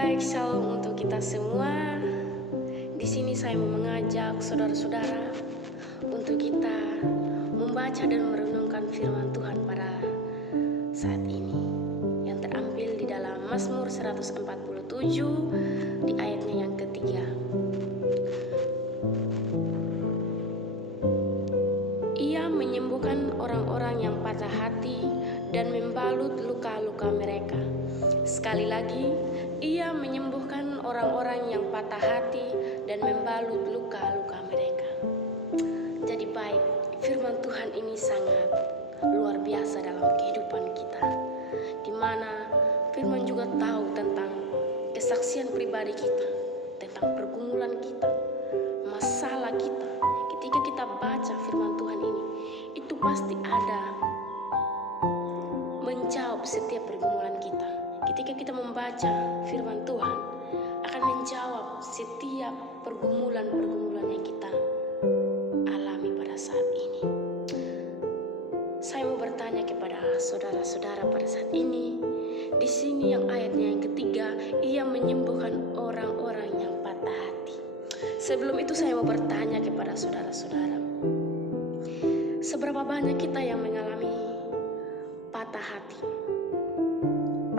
Baik, shalom untuk kita semua. Di sini saya mau mengajak saudara-saudara untuk kita membaca dan merenungkan firman Tuhan pada saat ini yang terambil di dalam Mazmur 147 di ayatnya yang ketiga. Ia menyembuhkan orang-orang yang patah hati dan membalut luka-luka mereka. Sekali lagi, Ia menyembuhkan orang-orang yang patah hati dan membalut luka-luka mereka. Jadi baik, firman Tuhan ini sangat luar biasa dalam kehidupan kita, di mana firman juga tahu tentang kesaksian pribadi kita, tentang pergumulan kita, masalah kita. Ketika kita baca firman Tuhan ini, itu pasti ada menjawab setiap pergumulan kita. Ketika kita membaca firman Tuhan, akan menjawab setiap pergumulan-pergumulan yang kita alami pada saat ini. Saya mau bertanya kepada saudara-saudara pada saat ini. Di sini yang ayatnya yang ketiga, Ia menyembuhkan orang-orang yang patah hati. Sebelum itu saya mau bertanya kepada saudara-saudara, seberapa banyak kita yang mengalami patah hati?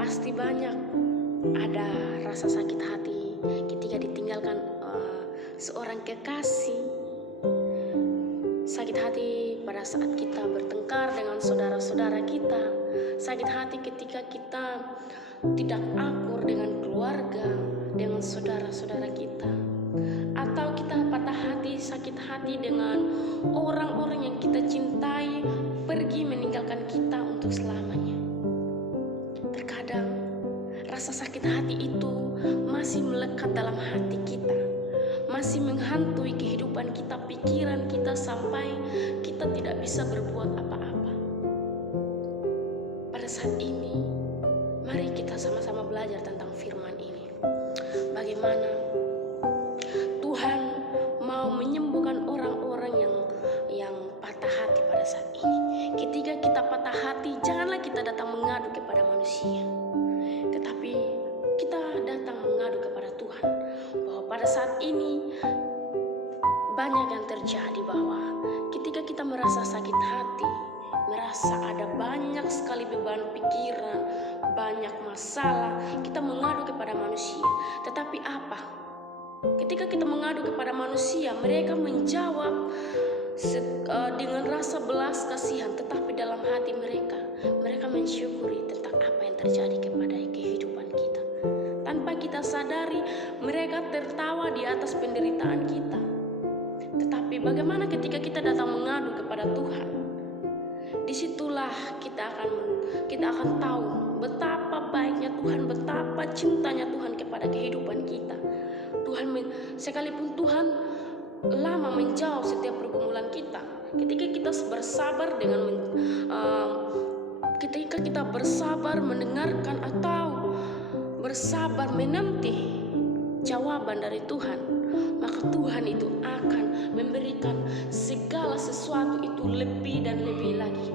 Pasti banyak ada rasa sakit hati ketika ditinggalkan seorang kekasih. Sakit hati pada saat kita bertengkar dengan saudara-saudara kita. Sakit hati ketika kita tidak akur dengan keluarga, dengan saudara-saudara kita. Atau kita patah hati, sakit hati dengan orang-orang yang kita cintai pergi meninggalkan kita untuk selamanya. Terkadang rasa sakit hati itu masih melekat dalam hati kita, masih menghantui kehidupan kita, pikiran kita, sampai kita tidak bisa berbuat apa-apa. Pada saat ini, mari kita sama-sama belajar tentang firman ini. Bagaimana Tuhan mau menyembuhkan orang-orang yang patah hati pada saat ini. Ketika kita patah hati, janganlah kita datang mengadu kepada manusia, tetapi kita datang mengadu kepada Tuhan. Bahwa pada saat ini banyak yang terjadi, bahwa ketika kita merasa sakit hati, merasa ada banyak sekali beban pikiran, banyak masalah, kita mengadu kepada manusia. Tetapi apa? Ketika kita mengadu kepada manusia, mereka menjawab dengan rasa belas kasihan, tetapi dalam hati mereka mensyukuri tentang apa yang terjadi kepada kehidupan kita. Tanpa kita sadari, mereka tertawa di atas penderitaan kita. Tetapi bagaimana ketika kita datang mengadu kepada Tuhan? Disitulah kita akan tahu betapa baiknya Tuhan, betapa cintanya Tuhan kepada kehidupan kita. Sekalipun Tuhan lama menjawab setiap pergumulan kita, ketika kita bersabar ketika kita bersabar mendengarkan atau bersabar menanti jawaban dari Tuhan, maka Tuhan itu akan memberikan segala sesuatu itu lebih dan lebih lagi.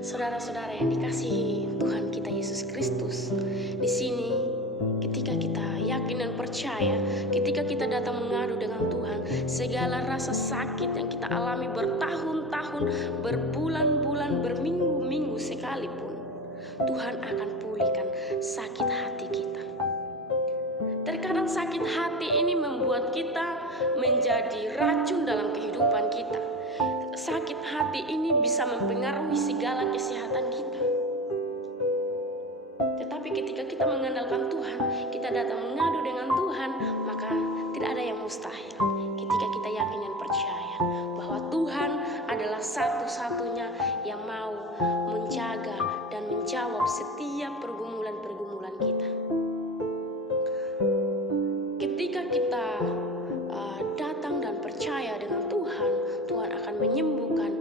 Saudara-saudara yang dikasihi Tuhan kita Yesus Kristus, di sini ketika kita yakin dan percaya, ketika kita datang mengadu dengan Tuhan, segala rasa sakit yang kita alami bertahun-tahun, berbulan-bulan, berminggu-minggu sekalipun, Tuhan akan pulihkan sakit hati kita. Terkadang sakit hati ini membuat kita menjadi racun dalam kehidupan kita. Sakit hati ini bisa mempengaruhi segala kesehatan kita. Tetapi ketika kita mengandalkan Tuhan, kita datang mengadu dengan Tuhan, maka tidak ada yang mustahil. Ketika kita yakin dan percaya bahwa Tuhan adalah satu-satunya yang mau menjaga dan menjawab setiap pergumulan-pergumulan kita. Ketika kita datang dan percaya dengan Tuhan, Tuhan akan menyembuhkan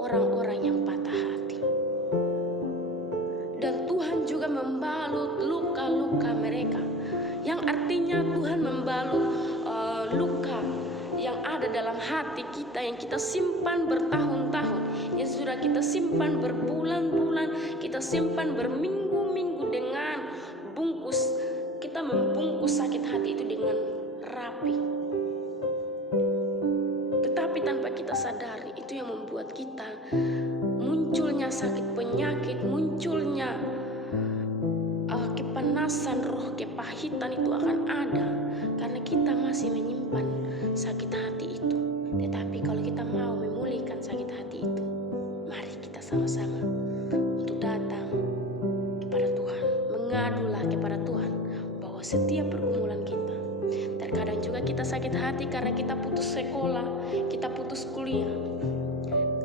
orang-orang yang patah hati. Dan Tuhan juga membalut luka-luka mereka, yang artinya Tuhan membalut luka yang ada dalam hati kita, yang kita simpan bertahun-tahun, yang sudah kita simpan berbulan-bulan, kita simpan berminggu-minggu dengan membuat kita munculnya sakit penyakit, munculnya kepanasan, roh kepahitan itu akan ada karena kita masih menyimpan sakit hati itu. Tetapi kalau kita mau memulihkan sakit hati itu, mari kita sama-sama untuk datang kepada Tuhan, mengadulah kepada Tuhan bahwa setiap pergumulan kita, terkadang juga kita sakit hati karena kita putus sekolah, kita putus kuliah,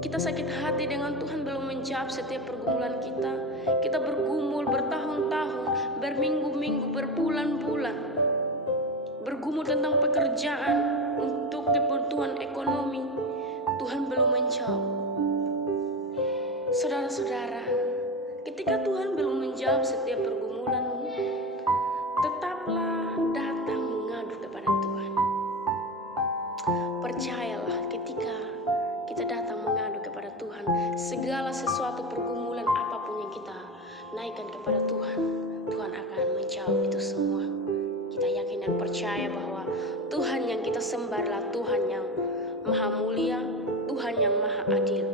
kita sakit hati dengan Tuhan belum menjawab setiap pergumulan kita. Kita bergumul bertahun-tahun, berminggu-minggu, berbulan-bulan, bergumul tentang pekerjaan untuk kebutuhan ekonomi. Tuhan belum menjawab. Saudara-saudara, ketika Tuhan belum menjawab setiap pergumulanmu, tetaplah datang mengadu kepada Tuhan. Percayalah, ketika kita datang mengadu kepada Tuhan, segala sesuatu pergumulan apapun yang kita naikkan kepada Tuhan, Tuhan akan menjawab itu semua. Kita yakin dan percaya bahwa Tuhan yang kita sembah adalah Tuhan yang maha mulia, Tuhan yang maha adil.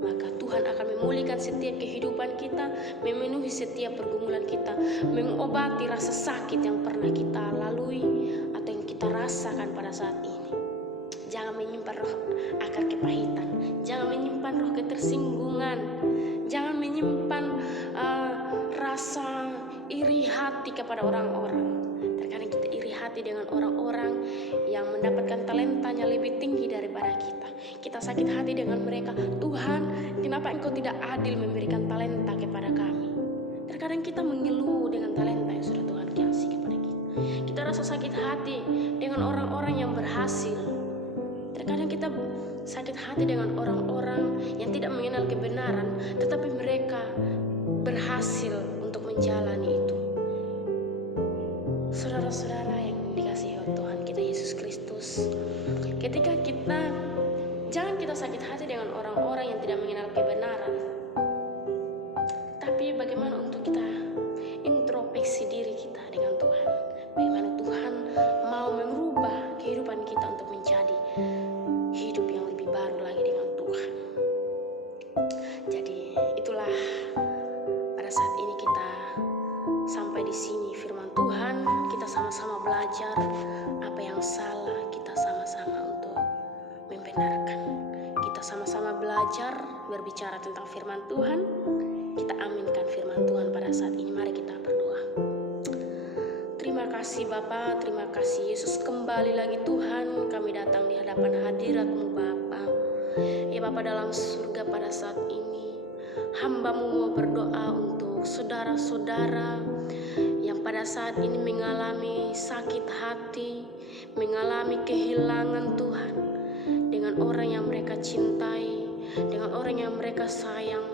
Maka Tuhan akan memulihkan setiap kehidupan kita, memenuhi setiap pergumulan kita, mengobati rasa sakit yang pernah kita lalui atau yang kita rasakan pada saat ini. Jangan menyimpan roh akar kepahitan, jangan menyimpan roh ketersinggungan, jangan menyimpan rasa iri hati kepada orang-orang. Terkadang kita iri hati dengan orang-orang yang mendapatkan talentanya lebih tinggi daripada kita. Kita sakit hati dengan mereka. Tuhan, kenapa Engkau tidak adil memberikan talenta kepada kami? Terkadang kita mengeluh dengan talenta yang sudah Tuhan kasih kepada kita. Kita rasa sakit hati dengan orang-orang yang berhasil. Terkadang kita sakit hati dengan orang-orang yang tidak mengenal kebenaran, tetapi mereka berhasil untuk menjalani itu. Saudara-saudara yang dikasihi Tuhan kita Yesus Kristus, ketika jangan kita sakit hati dengan orang-orang yang tidak mengenal kebenaran, tapi bagaimana untuk kita introspeksi diri kita dengan Tuhan. Bagaimana Tuhan mau mengubah kehidupan kita untuk menjadi hidup yang lebih baru lagi dengan Tuhan. Jadi itulah, pada saat ini kita sampai di sini firman Tuhan, kita sama-sama belajar apa yang salah, kita sama-sama untuk membenarkan. Kita sama-sama belajar berbicara tentang firman Tuhan. Kita aminkan firman Tuhan pada saat ini. Mari kita berdoa. Terima kasih Bapa, terima kasih Yesus. Kembali lagi Tuhan, kami datang di hadapan hadirat-Mu Bapa. Ya Bapa dalam surga, pada saat ini hamba-Mu mau berdoa untuk saudara-saudara yang pada saat ini mengalami sakit hati, mengalami kehilangan Tuhan, dengan orang yang mereka cintai, dengan orang yang mereka sayang,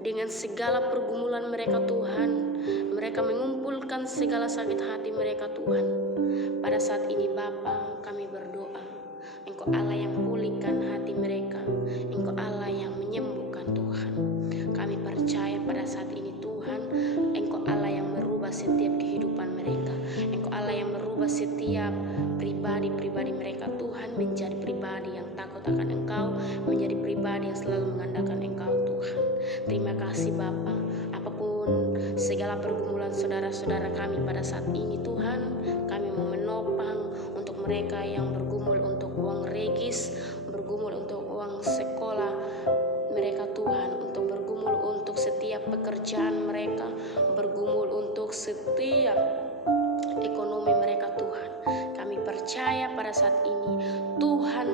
dengan segala pergumulan mereka Tuhan. Mereka mengumpulkan segala sakit hati mereka Tuhan. Pada saat ini Bapa, kami berdoa, Engkau Allah yang pulihkan hati mereka, Engkau Allah yang menyembuhkan Tuhan. Kami percaya pada saat ini Tuhan, Engkau Allah yang merubah setiap kehidupan mereka, Engkau Allah yang merubah setiap pribadi-pribadi mereka Tuhan, menjadi pribadi yang takut akan Engkau, menjadi pribadi yang selalu mengandalkan Engkau Tuhan. Terima kasih Bapa. Apapun segala pergumulan saudara-saudara kami pada saat ini Tuhan, kami mau menopang untuk mereka yang bergumul untuk uang regis, bergumul untuk uang sekolah mereka Tuhan, untuk bergumul untuk setiap pekerjaan mereka, bergumul untuk setiap ekonomi mereka Tuhan. Kami percaya pada saat ini Tuhan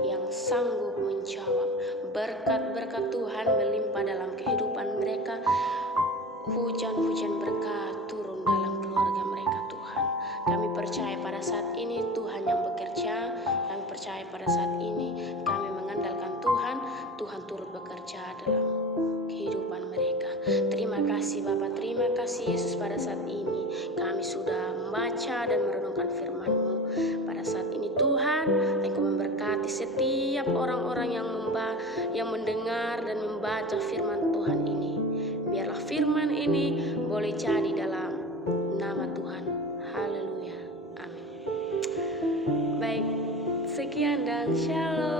yang sanggup menjawab. Berkat-berkat Tuhan melimpah dalam kehidupan mereka. Hujan-hujan berkat turun dalam keluarga mereka Tuhan. Kami percaya pada saat ini Tuhan yang bekerja. Kami percaya pada saat ini kami mengandalkan Tuhan. Tuhan turut bekerja dalam kehidupan mereka. Terima kasih Bapa, terima kasih Yesus. Pada saat ini kami sudah membaca dan merenungkan firman-Mu. Pada saat ini Tuhan, Engkau memberkati setiap orang-orang yang mendengar dan membaca firman Tuhan ini. Biarlah firman ini boleh jadi dalam nama Tuhan. Haleluya. Amin. Baik, sekian dan shalom.